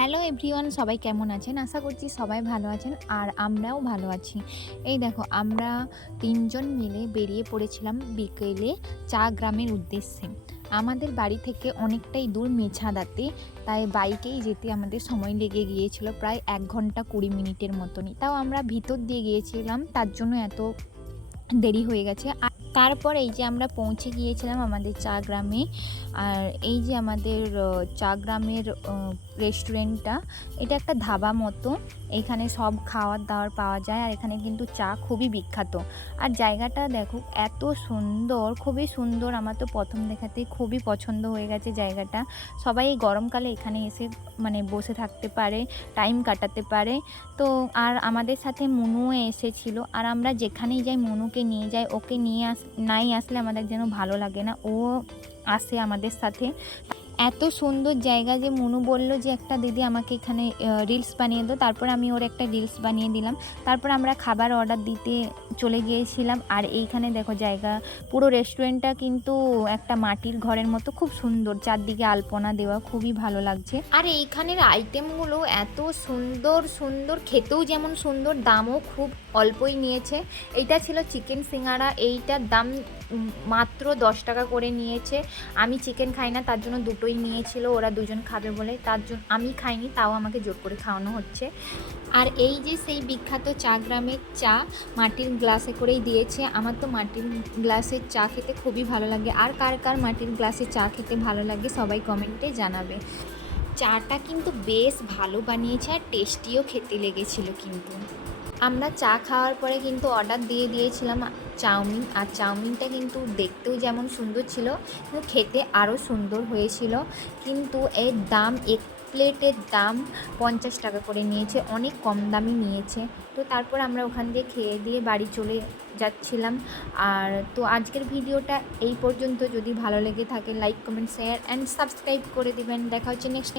Hello everyone, সবাই কেমন আছেন? আশা করছি সবাই ভালো আছেন আর আমরাও ভালো আছি। এই দেখো, আমরা ৩ জন মিলে বেরিয়ে পড়েছিলাম বিকেলে চা গ্রামের উদ্দেশ্যে। আমাদের বাড়ি থেকে অনেকটাই দূর মেছাদাতে, তাই বাইকেই যেতে আমাদের সময় লেগে গিয়েছিল প্রায় ১ ঘন্টা ২০ মিনিটের মতনই। তাও আমরা ভিতর দিয়ে গিয়েছিলাম, তার জন্য এত দেরি হয়ে গেছে। আর তারপর এই যে আমরা পৌঁছে গিয়েছিলাম আমাদের চা গ্রামে। আর এই যে আমাদের চা গ্রামের রেস্টুরেন্টটা, এটা একটা ধাবা মতো। এখানে সব খাওয়ার দাওয়ার পাওয়া যায় আর এখানে কিন্তু চা খুবই বিখ্যাত। আর জায়গাটা দেখো এত সুন্দর, খুবই সুন্দর। আমার তো প্রথম দেখাতেই খুবই পছন্দ হয়ে গেছে জায়গাটা। সবাই এই গরমকালে এখানে এসে মানে বসে থাকতে পারে, টাইম কাটাতে পারে। তো আর আমাদের সাথে মনুও এসেছিল। আর আমরা যেখানেই যাই মনুকে নিয়ে যাই, ওকে নিয়ে নাই আসলে আমাদের যেন ভালো লাগে না, ও আসে আমাদের সাথে। এত সুন্দর জায়গা যে মনু বলল যে একটা দিদি আমাকে এখানে রিলস বানিয়ে দাও। তারপর আমি ওর একটা রিলস বানিয়ে দিলাম। তারপর আমরা খাবার অর্ডার দিতে চলে গিয়েছিলাম। আর এইখানে দেখো জায়গা, পুরো রেস্টুরেন্টটা কিন্তু একটা মাটির ঘরের মতো, খুব সুন্দর, চারদিকে আলপনা দেওয়া, খুবই ভালো লাগছে। আর এইখানের আইটেমগুলো এত সুন্দর সুন্দর, খেতেও যেমন সুন্দর, দামও খুব অল্পই নিয়েছে। এইটা ছিল চিকেন সিঙ্গারা, এইটার দাম মাত্র 10 টাকা করে নিয়েছে। আমি চিকেন খাই না, তার জন্য দুটোই নিয়েছিল, ওরা দুজন খাবে বলে। তার জন্য আমি খাইনি, তাও আমাকে জোর করে খাওয়ানো হচ্ছে। আর এই যে সেই বিখ্যাত চা গ্রামের চা মাটির গ্লাসে করেই দিয়েছে। আমার তো মাটির গ্লাসের চা খেতে খুবই ভালো লাগে। আর কার কার মাটির গ্লাসে চা খেতে ভালো লাগে সবাই কমেন্টে জানাবে। চাটা কিন্তু বেশ ভালো বানিয়েছে আর টেস্টিও খেতে লেগেছিল। কিন্তু আমরা চা খাওয়ার পরে কিন্তু অর্ডার দিয়ে দিয়েছিলাম চাউমিন। আর চাউমিনটা কিন্তু দেখতেও যেমন সুন্দর ছিল, কিন্তু খেতে আরও সুন্দর হয়েছিল। কিন্তু এর দাম, এক প্লেটের দাম 50 টাকা করে নিয়েছে, অনেক কম দামই নিয়েছে। তো তারপর আমরা ওখান দিয়ে খেয়ে দিয়ে বাড়ি চলে যাচ্ছিলাম। আর তো আজকের ভিডিওটা এই পর্যন্ত। যদি ভালো লেগে থাকে like, comment, share and subscribe করে দিবেন। দেখা হচ্ছে নেক্সট